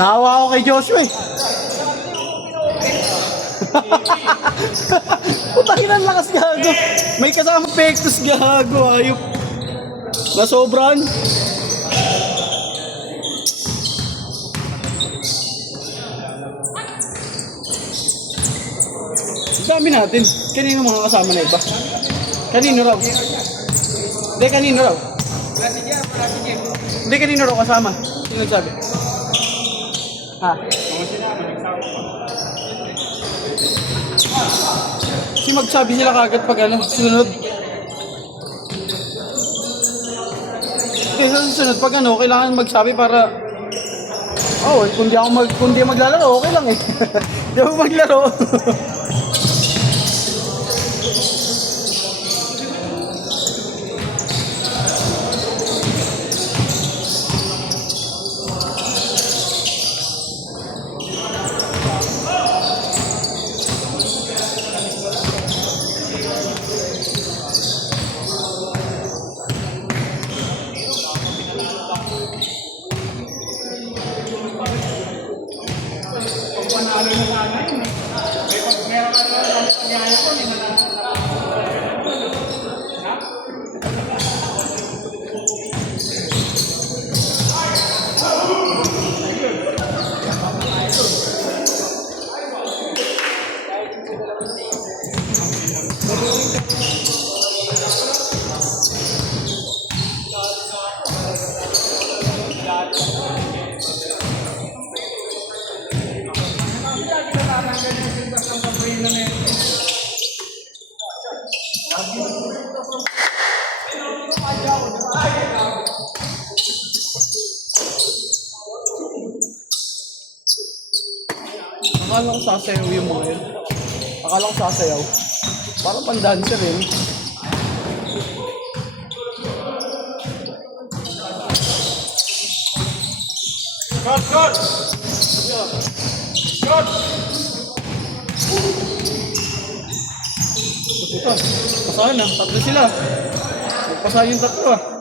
Naawa ako kay Joshua eh. Putangin ang lakas gago. May kasama pektos gago. Ayop. Nasobran. Dami natin. Kanino mga kasama na iba? Kanino raw? Hindi, kanino raw? Hindi, kanino raw kasama? Sino nagsabi? Ha? Kasi magsabi sila kagad pag ano, sunod. Hindi, sunod pag ano, kailangan magsabi para kung di maglalaro, okay lang eh. Di ako maglaro. Akala ko sasayaw yung mga yun. Akala ko sasayaw. Parang pang-dancer yun. Shot! Ito, pasahan na. Tatlo sila. Pasahan yung tatlo ah.